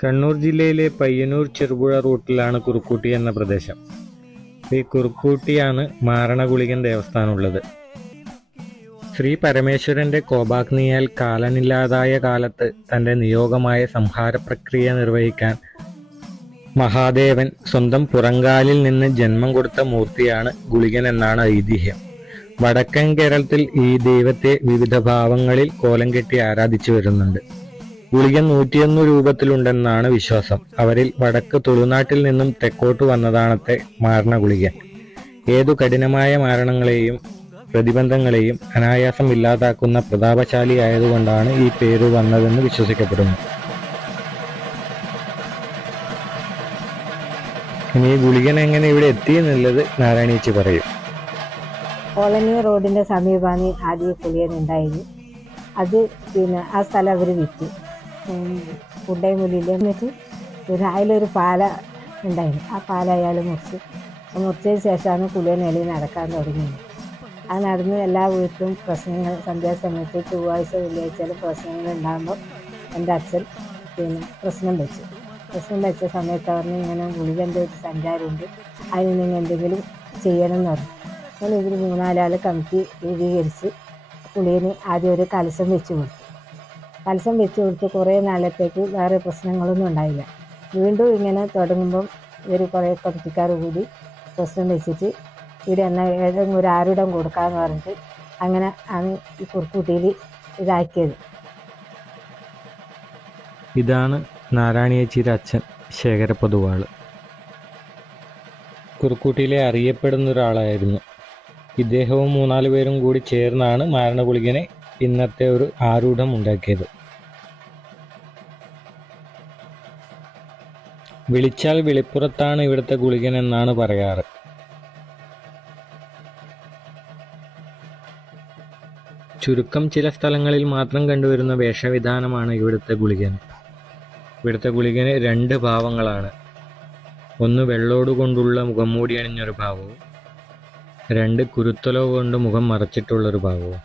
കണ്ണൂർ ജില്ലയിലെ പയ്യന്നൂർ ചെറുപുഴ റൂട്ടിലാണ് കുറുക്കൂട്ടി എന്ന പ്രദേശം. ഈ കുറുക്കൂട്ടിയാണ് മാരണഗുളികൻ ദേവസ്ഥാനമുള്ളത്. ശ്രീ പരമേശ്വരന്റെ കോപാഗ്നിയാൽ കാലനില്ലാതായ കാലത്ത് തന്റെ നിയോഗമായ സംഹാര പ്രക്രിയ നിർവഹിക്കാൻ മഹാദേവൻ സ്വന്തം പുറങ്കാലിൽ നിന്ന് ജന്മം കൊടുത്ത മൂർത്തിയാണ് ഗുളികൻ എന്നാണ് ഐതിഹ്യം. വടക്കൻ കേരളത്തിൽ ഈ ദൈവത്തെ വിവിധ ഭാവങ്ങളിൽ കോലം കെട്ടി ആരാധിച്ചു വരുന്നുണ്ട്. ഗുളികൻ 101 രൂപത്തിലുണ്ടെന്നാണ് വിശ്വാസം. അവരിൽ വടക്ക് തുളുനാട്ടിൽ നിന്നും തെക്കോട്ട് വന്നതാണത്തെ മാരണ ഗുളികൻ. ഏതു കഠിനമായ മാരണങ്ങളെയും പ്രതിബന്ധങ്ങളെയും അനായാസം ഇല്ലാതാക്കുന്ന പ്രതാപശാലി ആയതുകൊണ്ടാണ് ഈ പേര് വന്നതെന്ന് വിശ്വസിക്കപ്പെടുന്നു. ഇനി ഈ ഗുളികൻ എങ്ങനെ ഇവിടെ എത്തിയെന്നുള്ളത് നാരായണീച്ചി പറയും. കോളനി റോഡിന്റെ സമീപമാണ് ആദ്യം ഗുളികൻ ഉണ്ടായത്. അത് ആ സ്ഥലം അവർ വിറ്റ് കുണ്ടൈമുലിയിൽ എന്നിട്ട് അതിലൊരു പാല ഉണ്ടായിരുന്നു. ആ പാല അയാൾ മുറിച്ചതിന് ശേഷമാണ് കുളിയനേലി നടക്കാൻ തുടങ്ങിയത്. അത് നടന്ന് എല്ലാ വീട്ടിലും പ്രശ്നങ്ങൾ സന്ധ്യാസമയത്ത് ചൊവ്വാഴ്ച വെള്ളിയാഴ്ച പ്രശ്നങ്ങൾ ഉണ്ടാകുമ്പോൾ എൻ്റെ അച്ഛൻ പ്രശ്നം വെച്ച സമയത്ത് പറഞ്ഞ് ഇങ്ങനെ ഗുളികൻ്റെ ഒരു സഞ്ചാരമുണ്ട്, അതിന് നിങ്ങൾ എന്തെങ്കിലും ചെയ്യണം എന്ന് പറഞ്ഞു. അങ്ങനെ ഇവർ 3-4 ആൾ കമ്മിറ്റി രൂപീകരിച്ച് കുളിയന് ആദ്യം ഒരു കലശം വെച്ച് കൊടുത്ത് കുറേ നാളത്തേക്ക് വേറെ പ്രശ്നങ്ങളൊന്നും ഉണ്ടായില്ല. വീണ്ടും ഇങ്ങനെ തുടങ്ങുമ്പം ഇവർ കുറേ കമ്മിറ്റിക്കാർ കൂടി പ്രശ്നം വെച്ചിട്ട് ഇവിടെ എന്നാൽ ഏതെങ്കിലും ഒരു ആരുടം കൊടുക്കാമെന്ന് പറഞ്ഞിട്ട് അങ്ങനെ ആണ് ഈ കുറുക്കൂട്ടിയിൽ ഇതാക്കിയത്. ഇതാണ് നാരായണിയേച്ചിയുടെ അച്ഛൻ ശേഖരപ്പൊതുവാള്. കുറുക്കൂട്ടിയിലെ അറിയപ്പെടുന്ന ഒരാളായിരുന്നു. ഇദ്ദേഹവും 3-4 പേരും കൂടി ചേർന്നാണ് മാരണഗുളികനെ ഇന്നത്തെ ഒരു ആരൂഢം ഉണ്ടാക്കിയത്. വിളിച്ചാൽ വെളിപ്പുറത്താണ് ഇവിടുത്തെ ഗുളികൻ എന്നാണ് പറയാറ്. ചുരുക്കം ചില സ്ഥലങ്ങളിൽ മാത്രം കണ്ടുവരുന്ന വേഷവിധാനമാണ് ഇവിടുത്തെ ഗുളികൻ. ഇവിടുത്തെ ഗുളികന് 2 ഭാവങ്ങളാണ്. ഒന്ന് വെള്ളോടുകൊണ്ടുള്ള മുഖംമൂടി അണിഞ്ഞൊരു ഭാവവും 2 കുരുത്തലോ കൊണ്ട് മുഖം മറച്ചിട്ടുള്ളൊരു ഭാവവും.